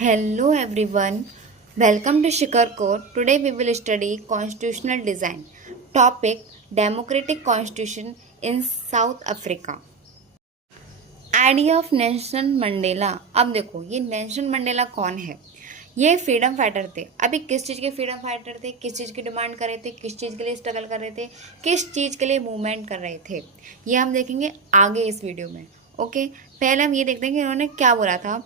Hello everyone, welcome to Shikhar Code. Today we will study constitutional design. Topic Democratic Constitution in South Africa. Idea of Nelson Mandela. अब देखो ये Nelson Mandela कौन है। ये freedom fighter थे। अभी किस चीज़ के फ्रीडम फाइटर थे, किस चीज़ की डिमांड कर रहे थे, किस चीज़ के लिए स्ट्रगल कर रहे थे, किस चीज़ के लिए मूवमेंट कर रहे थे, ये हम देखेंगे आगे इस वीडियो में। ओके, पहले हम ये देखते हैं कि इन्होंने क्या बोला था।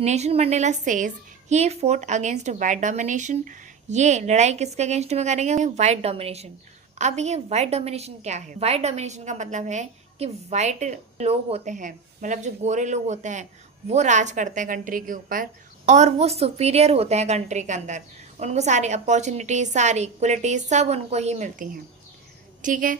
Nelson Mandela says he fort against white domination. ये लड़ाई किसके अगेंस्ट में करेंगे? White domination. अब ये वाइट डोमिनेशन क्या है? वाइट डोमिनेशन का मतलब है कि वाइट लोग होते हैं, मतलब जो गोरे लोग होते हैं वो राज करते हैं कंट्री के ऊपर, और वो सुपीरियर होते हैं कंट्री के अंदर। उनको सारी अपॉर्चुनिटीज, सारी इक्वलिटीज सब उनको ही मिलती हैं, ठीक है।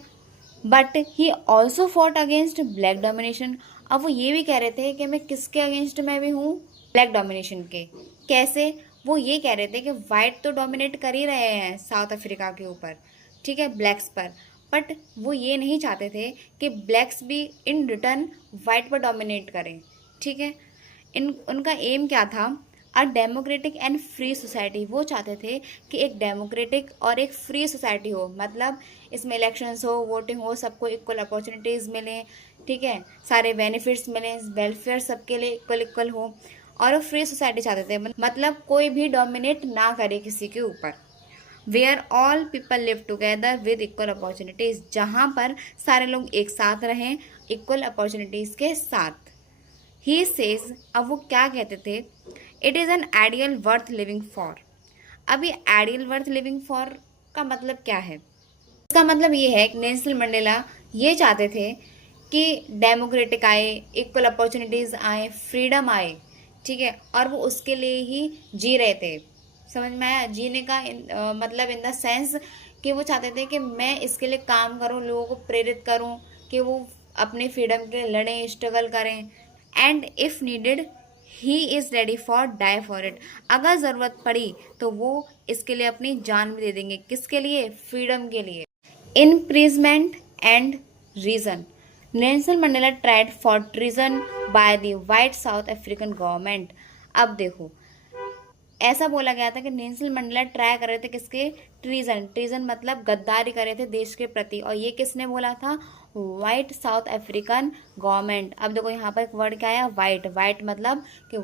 But he also fought against black domination. अब वो ये भी कह रहे थे कि मैं किसके अगेंस्ट में भी हूँ? ब्लैक डोमिनेशन के। कैसे? वो ये कह रहे थे कि वाइट तो डोमिनेट कर ही रहे हैं साउथ अफ्रीका के ऊपर, ठीक है, ब्लैक्स पर, बट वो ये नहीं चाहते थे कि ब्लैक्स भी इन रिटर्न वाइट पर डोमिनेट करें, ठीक है। उनका एम क्या था? A democratic and free society. वो चाहते थे कि एक डेमोक्रेटिक और एक फ्री सोसाइटी हो, मतलब इसमें इलेक्शंस हो, वोटिंग हो, सबको इक्वल अपॉर्चुनिटीज़ मिलें, ठीक है, सारे बेनिफिट्स मिलें, वेलफेयर सबके लिए इक्वल इक्वल हो, और वो फ्री सोसाइटी चाहते थे, मतलब कोई भी डोमिनेट ना करे किसी के ऊपर। Where all people live together with equal opportunities. जहाँ पर सारे लोग एक साथ रहें इक्वल अपॉर्चुनिटीज़ के साथ। ही सेज, अब वो क्या कहते थे? It is an ideal worth living for. अब ये आइडियल वर्थ लिविंग फॉर का मतलब क्या है? इसका मतलब ये है कि नेल्सन मंडेला ये चाहते थे कि डेमोक्रेटिक आए, इक्वल अपॉर्चुनिटीज़ आए, फ्रीडम आए, ठीक है, और वो उसके लिए ही जी रहे थे। समझ में आया? जीने का मतलब इन द सेंस कि वो चाहते थे कि मैं इसके लिए काम करूं, लोगों को प्रेरित करूं कि वो अपने फ्रीडम के लिए लड़ें, स्ट्रगल करें। And if needed he is ready for die for it. अगर ज़रूरत पड़ी तो वो इसके लिए अपनी जान भी दे देंगे। किसके लिए? फ्रीडम के लिए। Imprisonment and reason. Nelson Mandela tried for treason by the white south African government. अब देखो, ऐसा बोला गया था कि नेल्सन मंडेला ट्राई कर रहे थे किसके? ट्रीजन। ट्रीजन मतलब गद्दारी कर रहे थे देश के प्रति, और ये किसने बोला था? White south African government. अब देखो यहाँ पर एक वर्ड क्या आया? वाइट। वाइट मतलब कि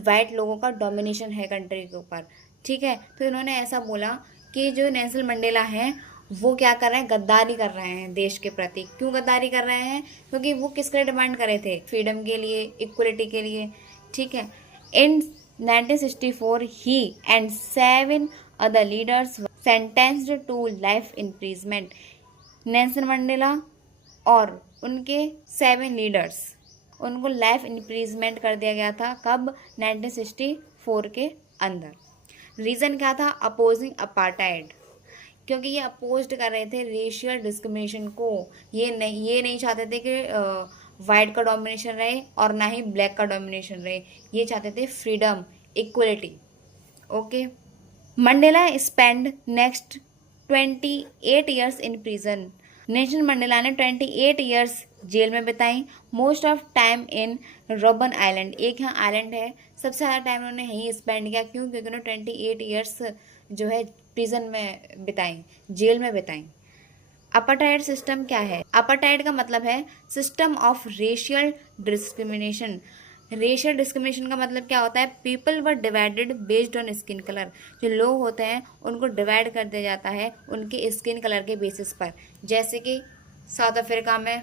वाइट लोगों का डोमिनेशन है कंट्री के ऊपर, ठीक है। तो इन्होंने ऐसा बोला कि जो नेल्सन मंडेला हैं वो क्या कर रहे हैं? गद्दारी कर रहे हैं देश के प्रति। क्यों गद्दारी कर रहे हैं? क्योंकि वो किसके लिए डिमांड कर रहे थे? फ्रीडम के लिए, इक्वलिटी के लिए, ठीक है। इन 1964 he and 7 other leaders were sentenced to life imprisonment. Nelson Mandela और उनके 7 लीडर्स, उनको लाइफ इम्प्रिजमेंट कर दिया गया था। कब? 1964 के अंदर। रीज़न क्या था? Opposing apartheid. क्योंकि ये अपोज्ड कर रहे थे रेशियल डिस्क्रिमिनेशन को। ये नहीं चाहते थे कि वाइट का डोमिनेशन रहे और ना ही ब्लैक का डोमिनेशन रहे। ये चाहते थे freedom, equality. Okay. Mandela spend next 28 years in prison. Nelson Mandela ने 28 ईयर्स जेल में बिताई। Most of time in Robben Island. एक यहाँ आइलैंड है, सबसे ज़्यादा टाइम उन्होंने यहीं स्पेंड किया। क्यों? क्योंकि उन्होंने 28 ईयर्स जो है प्रिजन में बिताई, जेल में बिताई। अपार्टाइड सिस्टम क्या है? अपार्टाइड का मतलब है system of racial discrimination. Racial discrimination का मतलब क्या होता है? People were divided based on skin colour. जो लोग होते हैं उनको डिवाइड कर दिया जाता है उनके स्किन कलर के बेसिस पर, जैसे कि साउथ अफ्रीका में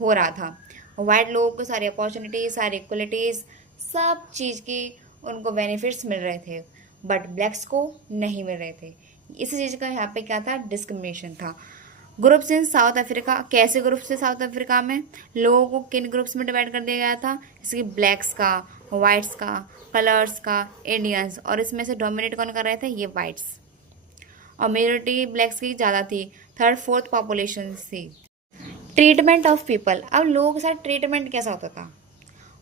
हो रहा था। वाइट लोगों को सारी अपॉर्चुनिटीज, सारी इक्वलिटीज़, सब चीज़ की उनको बेनिफिट्स मिल रहे थे, बट ब्लैक्स को नहीं मिल रहे थे। इसी चीज़ का यहाँ पे क्या था? डिस्क्रिमिनेशन था। Groups in south Africa. कैसे ग्रुप्स थे साउथ अफ्रीका में? लोगों को किन ग्रुप्स में डिवाइड कर दिया गया था? जैसे कि ब्लैक्स का, वाइट्स का, कलर्स का, इंडियंस, और इसमें से डोमिनेट कौन कर रहे थे? ये वाइट्स, और मेजोरिटी ब्लैक्स की ज़्यादा थी, 3/4 पॉपुलेशन थी। Treatment of people. अब लोगों के साथ ट्रीटमेंट कैसा होता था?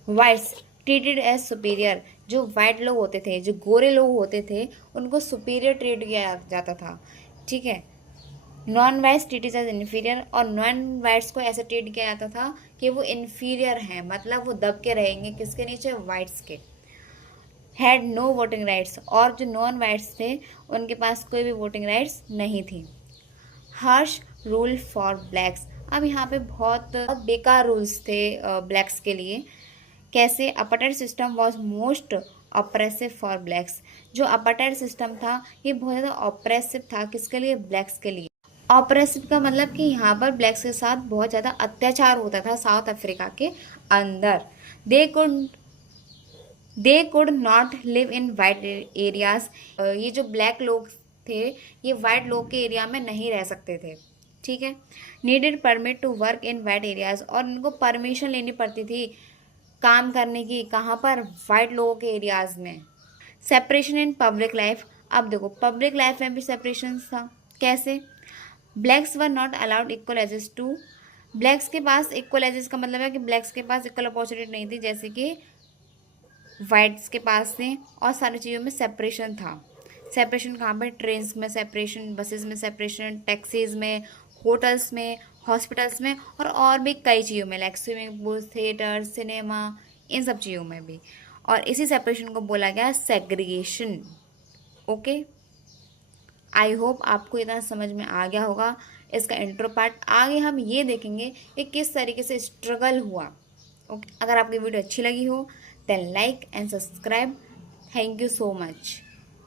Whites treated as superior. जो वाइट लोग होते थे, जो गोरे लोग होते थे, उनको सुपीरियर ट्रीट किया जाता था, ठीक है। Non whites treated as inferior, और नॉन वाइट्स को ऐसे ट्रीट किया जाता था कि वो इन्फीरियर हैं, मतलब वो दब के रहेंगे किसके नीचे? वाइट्स के। हैड नो वोटिंग राइट्स, और जो नॉन वाइट्स थे उनके पास कोई भी वोटिंग राइट्स नहीं थी। हार्श रूल फॉर ब्लैक्स, अब यहाँ पे बहुत बेकार रूल्स थे ब्लैक्स के लिए। कैसे? Apartheid system was most oppressive for blacks, जो अपार्टाइड सिस्टम था ये बहुत ज़्यादा ऑप्रेसिव था, किसके लिए? ब्लैक्स के लिए। ऑप्रेसिव का मतलब कि यहाँ पर ब्लैक्स के साथ बहुत ज़्यादा अत्याचार होता था साउथ अफ्रीका के अंदर। They could not live in white areas, ये जो ब्लैक लोग थे ये वाइट लोग के एरिया में नहीं रह सकते थे, ठीक है। Needed permit to work in white areas, और उनको परमिशन लेनी पड़ती थी काम करने की, कहाँ पर? वाइट लोगों के एरियाज में। सेपरेशन इन पब्लिक लाइफ, अब देखो पब्लिक लाइफ में भी सेपरेशन था। कैसे? Blacks were not allowed equal ages to, blacks के पास इक्वल एजेस का मतलब है कि ब्लैक्स के पास इक्वल अपॉर्चुनिटी नहीं थी जैसे कि वाइट्स के पास थे, और सारी चीज़ों में सेपरेशन था। सेपरेशन कहाँ पर? ट्रेन्स में सेपरेशन, बसेस में सेपरेशन, टैक्सीज में, होटल्स में, हॉस्पिटल्स में, और भी कई चीज़ों में, like swimming pool, theatre, cinema, इन सब चीज़ों में भी। और इसी सेपरेशन को बोला गया सेग्रीगेशन। ओके, आई होप आपको इतना समझ में आ गया होगा इसका इंट्रो पार्ट। आगे हम ये देखेंगे कि किस तरीके से स्ट्रगल हुआ। ओके, अगर आपकी वीडियो अच्छी लगी हो then like and subscribe. Thank you so much.